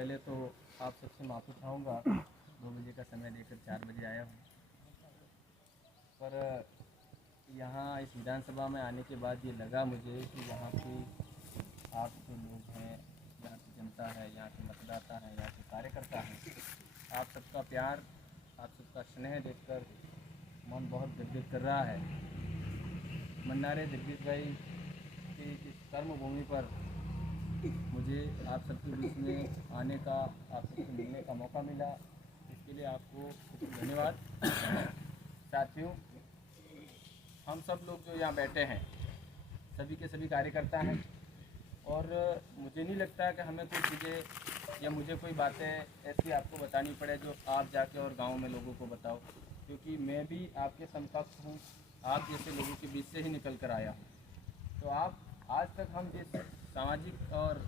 पहले तो आप सबसे माफ़ी चाहूँगा, 2 बजे का समय लेकर 4 बजे आया हूँ। पर यहाँ इस विधानसभा में आने के बाद ये लगा मुझे कि यहाँ के आपके लोग हैं, यहाँ की जनता है, यहाँ के मतदाता हैं, यहाँ के कार्यकर्ता हैं, आप सबका प्यार, आप सबका स्नेह देखकर मन बहुत गदगद कर रहा है। मन्नारे जगदीश भाई की इस कर्मभूमि पर मुझे आप सबके बीच में आने का, आप सबसे मिलने का मौका मिला, इसके लिए आपको धन्यवाद। साथियों, हम सब लोग जो यहाँ बैठे हैं सभी के सभी कार्यकर्ता हैं और मुझे नहीं लगता कि हमें कोई चीज़ें या मुझे कोई बातें ऐसी आपको बतानी पड़े जो आप जाके और गांव में लोगों को बताओ, क्योंकि मैं भी आपके समकक्ष हूँ, आप जैसे लोगों के बीच से ही निकल कर आया हूँ। तो आप आज तक हम जिस सामाजिक और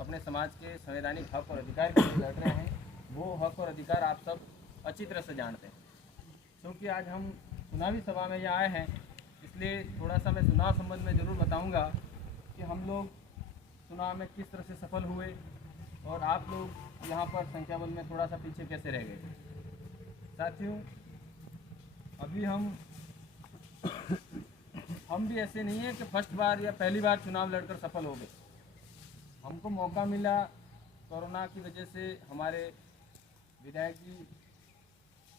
अपने समाज के संवैधानिक हक और अधिकार के लिए लड़ रहे हैं, वो हक और अधिकार आप सब अच्छी तरह से जानते हैं। क्योंकि आज हम चुनावी सभा में यहाँ आए हैं, इसलिए थोड़ा सा मैं चुनाव संबंध में ज़रूर बताऊंगा कि हम लोग चुनाव में किस तरह से सफल हुए और आप लोग यहाँ पर संख्या बल में थोड़ा सा पीछे कैसे रह गए। साथियों, अभी हम भी ऐसे नहीं है कि फर्स्ट बार या पहली बार चुनाव लड़कर सफल हो गए। हमको मौका मिला, कोरोना की वजह से हमारे विधायक जी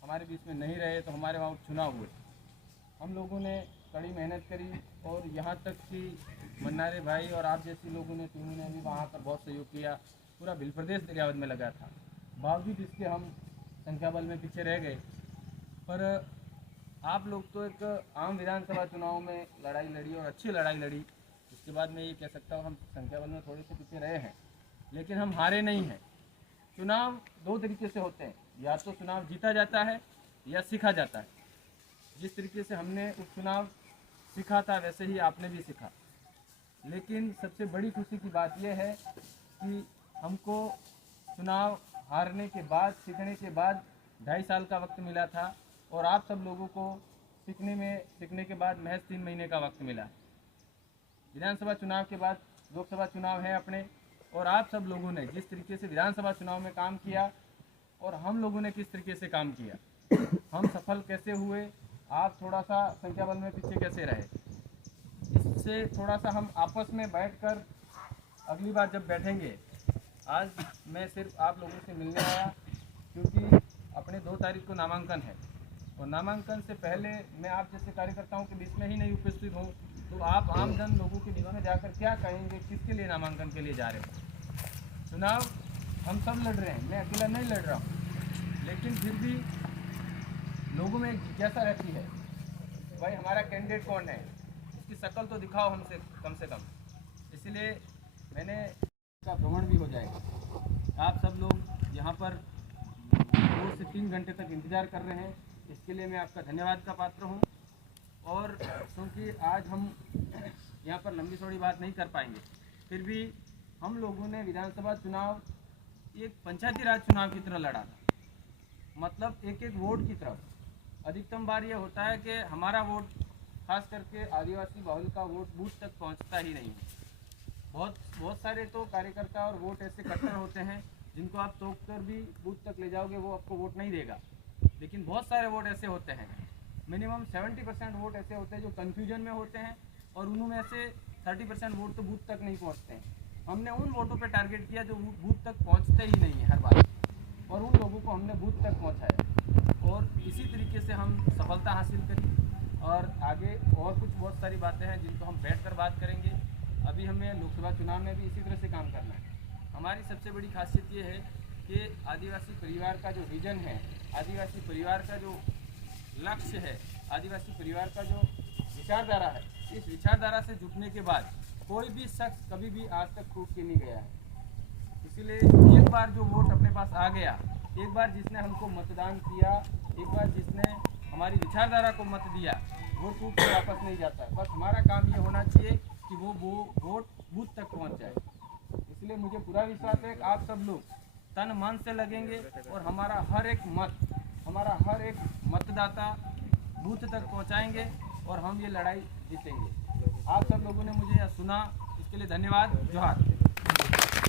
हमारे बीच में नहीं रहे, तो हमारे वहाँ चुनाव हुए। हम लोगों ने कड़ी मेहनत करी और यहाँ तक कि मन्नारे भाई और आप जैसे लोगों ने, टीमों ने भी वहाँ पर बहुत सहयोग किया। पूरा भिल प्रदेश दरियावत में लगा था, बावजूद इसके हम संख्या बल में पीछे रह गए। पर आप लोग तो एक आम विधानसभा चुनाव में लड़ाई लड़ी और अच्छी लड़ाई लड़ी। इसके बाद मैं ये कह सकता हूँ हम संख्या बल में थोड़े से पीछे रहे हैं, लेकिन हम हारे नहीं हैं। चुनाव 2 तरीके से होते हैं, या तो चुनाव जीता जाता है या सीखा जाता है। जिस तरीके से हमने उपचुनाव सीखा था वैसे ही आपने भी सीखा। लेकिन सबसे बड़ी खुशी की बात यह है कि हमको चुनाव हारने के बाद, सीखने के बाद 2.5 साल का वक्त मिला था और आप सब लोगों को सीखने के बाद महज 3 महीने का वक्त मिला। विधानसभा चुनाव के बाद लोकसभा चुनाव है अपने, और आप सब लोगों ने जिस तरीके से विधानसभा चुनाव में काम किया और हम लोगों ने किस तरीके से काम किया, हम सफल कैसे हुए, आप थोड़ा सा संख्या बल में पीछे कैसे रहे, इससे थोड़ा सा हम आपस में बैठकर अगली बार जब बैठेंगे। आज मैं सिर्फ आप लोगों से मिलने आया क्योंकि अपने 2 तारीख को नामांकन है और नामांकन से पहले मैं आप जैसे कार्यकर्ताओं के बीच में ही नहीं उपस्थित हूँ, तो आप आमजन लोगों के बीच में जाकर क्या कहेंगे, किसके लिए नामांकन के लिए जा रहे हो। चुनाव हम सब लड़ रहे हैं, मैं अकेला नहीं लड़ रहा हूँ, लेकिन फिर भी लोगों में एक जिज्ञासा रहती है, भाई हमारा कैंडिडेट कौन है, उसकी शक्ल तो दिखाओ हमसे कम से कम। इसलिए मैंने का भ्रमण भी हो जाएगा। आप सब लोग यहाँ पर 2 से 3 घंटे तक इंतज़ार कर रहे हैं, इसके लिए मैं आपका धन्यवाद का पात्र हूँ। और क्योंकि आज हम यहाँ पर लंबी चौड़ी बात नहीं कर पाएंगे, फिर भी हम लोगों ने विधानसभा चुनाव एक पंचायती राज चुनाव की तरह लड़ा था, मतलब एक एक वोट की तरफ। अधिकतम बार ये होता है कि हमारा वोट, खास करके आदिवासी बाहुल का वोट बूथ तक पहुँचता ही नहीं है। बहुत सारे तो कार्यकर्ता और वोट ऐसे कट्टर होते हैं जिनको आप तोड़ कर भी बूथ तक ले जाओगे वो आपको वोट नहीं देगा। लेकिन बहुत सारे वोट ऐसे होते हैं, मिनिमम 70% वोट ऐसे होते हैं जो कन्फ्यूजन में होते हैं और उनमें से 30% वोट तो बूथ तक नहीं पहुंचते हैं। हमने उन वोटों पे टारगेट किया जो बूथ तक पहुंचते ही नहीं है हर बार, और उन लोगों को हमने बूथ तक पहुंचाया और इसी तरीके से हम सफलता हासिल करी। और आगे और कुछ बहुत सारी बातें हैं जिनको हम बैठकर बात करेंगे। अभी हमें लोकसभा चुनाव में भी इसी तरह से काम करना है। हमारी सबसे बड़ी खासियत ये है कि आदिवासी परिवार का जो विजन है, आदिवासी परिवार का जो लक्ष्य है, आदिवासी परिवार का जो विचारधारा है, इस विचारधारा से जुटने के बाद कोई भी शख्स कभी भी आज तक टूट के नहीं गया है। इसीलिए एक बार जो वोट अपने पास आ गया, एक बार जिसने हमको मतदान किया, एक बार जिसने हमारी विचारधारा को मत दिया, वो टूट के वापस नहीं जाता है। बस हमारा काम ये होना चाहिए कि वो वोट बूथ तक पहुंच जाए। इसलिए मुझे पूरा विश्वास है कि आप सब लोग तन मन से लगेंगे और हमारा हर एक मतदाता बूथ तक पहुंचाएंगे और हम ये लड़ाई जीतेंगे। आप सब लोगों ने मुझे यह सुना, इसके लिए धन्यवाद। जोहार।